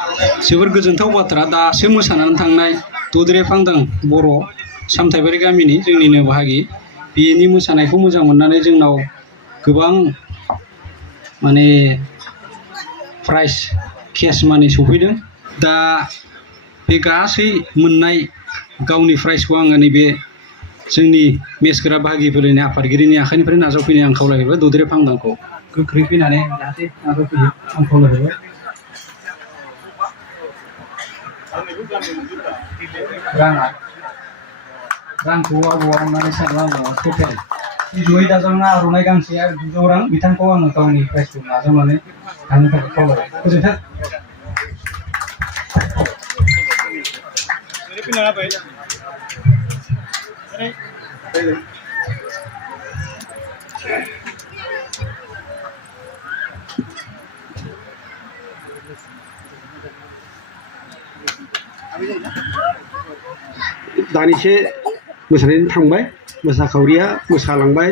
जोबोर गोजोनथाव बाथ्रा दासो मोसानानै थांनाय दद्रे फांदां बर' सामथाइबारि गामिनि जोंनिनो बाहागि बेनि मोसानायखौ मोजां मोननानै जोंनाव गोबां माने प्राइज केस मानि सफैदों। दा बे गासै मोननाय गावनि प्राइजखौ आङो नैबे जोंनि मेसग्रा बाहागिफोरनि आफादगिरिनि आखाइनिफ्राय नाजावफैनो आं खावलायहरबाय दद्रे फांदांखौ गोख्रै फैनानै जाहाथे नाजावफैयो आं खावलायहरबाय। रांखौ आबौआ अननानै सारना आङो टटेल जयै दाजाबना आर'नाइ गांसेया 900 रां बिथांखौ आङो गावनि प्राइजखौ नाजावनानै थांनो थाखाय खावलायबाय। गोजोन्थों। दानिसो मोसानानै थांबाय मोसाखावरिया मोसालांबाय।